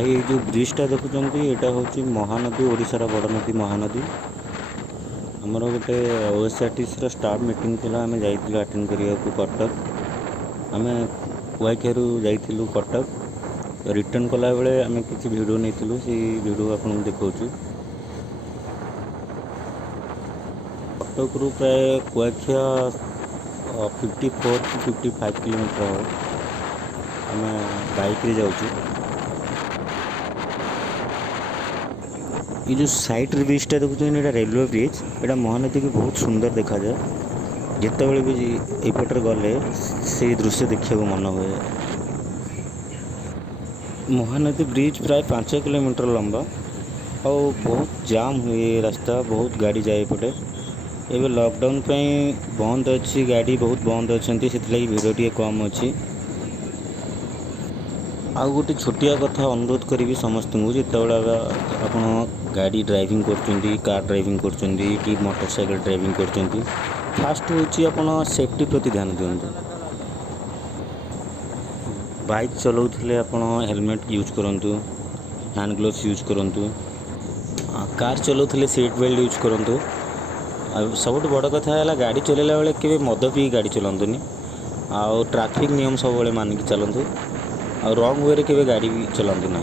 भाई ये जो ब्रिजटा देखुଛନ୍ତି ଏଇଟା ହେଉଛି ମହାନଦୀ, ଓଡ଼ିଶାର ବଡ଼ ନଦୀ ମହାନଦୀ। ଆମର ଗୋଟେ OSRTCର ଷ୍ଟାଫ୍ ମିଟିଂ ଥିଲା, ଆମେ ଯାଇଥିଲୁ ଆଟେଣ୍ଡ କରିବାକୁ କଟକ। ଆମେ କୁଆଖିଆରୁ ଯାଇଥିଲୁ କଟକ। ରିଟର୍ନ କଲାବେଳେ ଆମେ କିଛି ଭିଡ଼ିଓ ନେଇଥିଲୁ, ସେଇ ଭିଡ଼ିଓ ଆପଣଙ୍କୁ ଦେଖାଉଛୁ। କଟକରୁ ପ୍ରାୟ କୁଆଖିଆ 54 to 55 କିଲୋମିଟର ହେବ। ଆମେ ବାଇକ୍ରେ ଯାଉଛୁ। ये जो साइड ब्रिजटा देखुं ये रेलवे ब्रिज, यहाँ महानदी की बहुत सुंदर देखा जाए। जितेबाला भी यपटे गले से दृश्य देखा मन हुए। महानदी ब्रिज प्राय 5 किलोमीटर लंबा और बहुत जाम हुए रास्ता, बहुत गाड़ी जाए पटे। एवं लॉकडाउन बंद अच्छी, गाड़ी बहुत बंद अच्छा, से भिड़ टे कम अच्छी। आउ गोटे छोटिया कथा अनुरोध करी समस्त को, जितेबाला आप गाड़ी ड्राइविंग करचुंदी, कार ड्राइविंग करचुंदी कि मोटरसाइकिल ड्राइविंग करचुंदी, फास्ट होची आपण सेफ्टी प्रति ध्यान दियंतु। बाइक चलाउथले आपण हेलमेट यूज करंतु, हैंड ग्लोव्स यूज करंतु। कार चलाउथले सीट बेल्ट यूज करंतु। सबुठ बड़ कथा है गाड़ी चलेला बेले केबे मद पी गाड़ी चलांतुनी। आउ ट्रैफिक नियम सब बेले मानिक चलंतु। आ रॉन्ग वे रे केबे गाड़ी भी चलांतु ना।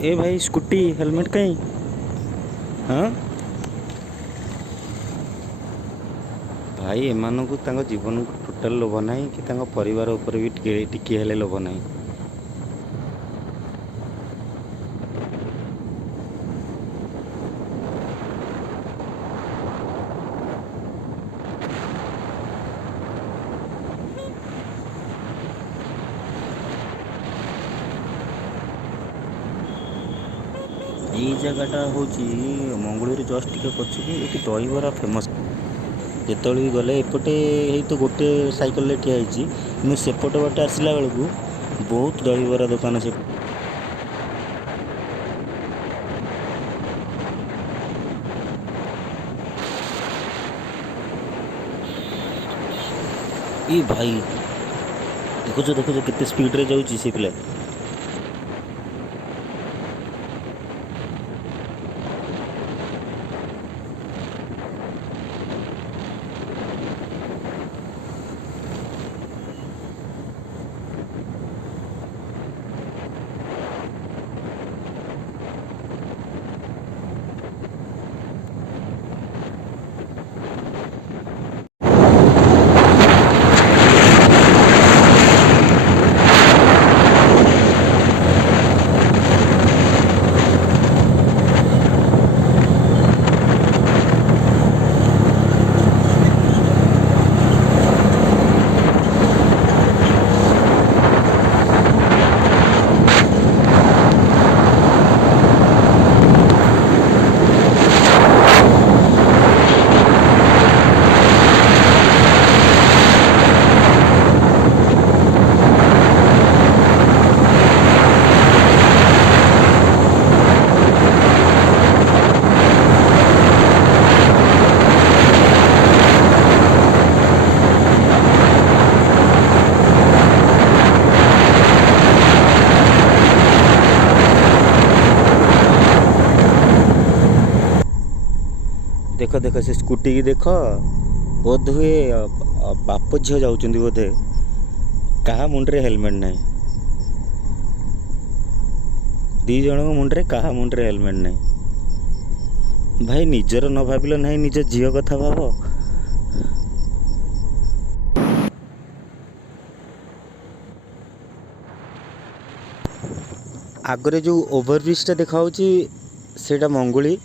ए भाई स्कूटी हेलमेट कहीं? हाँ भाई एमानकु तांको जीवन को टोटल लोभ नहीं कि तांको परिवार ऊपर भी टिके हेले लोभ नहीं। ये जगहटा हूँ मंगलूर जस्ट टिके पछी ये दहीबरा फेमस। जितेबाला भी गले एपटे तो गोटे साइकेल ठिया कि सेपटे बाटे आसला बेलू बहुत दहीबरा दुकान से। ये भाई देखो देखो केते स्पीड रे जाउची से पिला। देख से स्कूटी की देख बोध हुए बाप झील जाऊँ बोधे क्या मुंडे हेलमेट ना दी जन मुंडे क्या मुंडे हेलमेट ना भाई निजर न भाविल ना निज झील कथा भाव आगरे जो ओभरब्रिजटा देखा सेटा मंगुली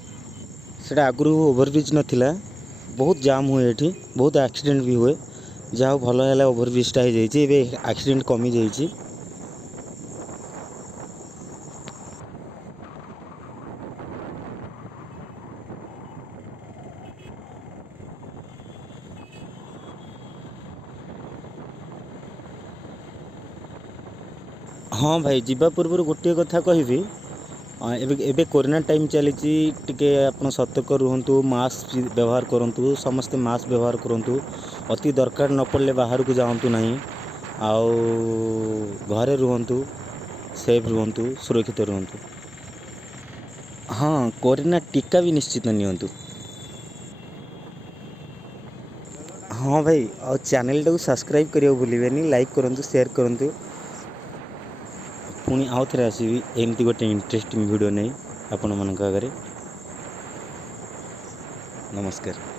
से आगु ओभरब्रिज नाला बहुत जाम हुए ये बहुत एक्सीडेंट भी हुए जहाँ भल है ओभरब्रिजटा हो जाए एक्सीडेंट कमी जाइए। हाँ भाई जीवा पूर्व गोटे कथा कहि एबे कोरोना टाइम चली टे आप सतर्क रुहतु मास्क व्यवहार करूँ समस्ते मास्क व्यवहार करूँ अति दरकार न पड़े बाहर को जातु ना आउ घरे रुहतु सेफ रुहतु सुरक्षित रुहतु। हाँ कोरोना टीका भी निश्चित नियंतु। हाँ भाई और चैनल टाको सब्सक्राइब करियो भूलिबेनी लाइक करूँ शेयर करूँ पुणी आउ थे आसबि एमती गोटे इंटरेस्टिंग वीडियो नहीं आपण मान आगे। नमस्कार।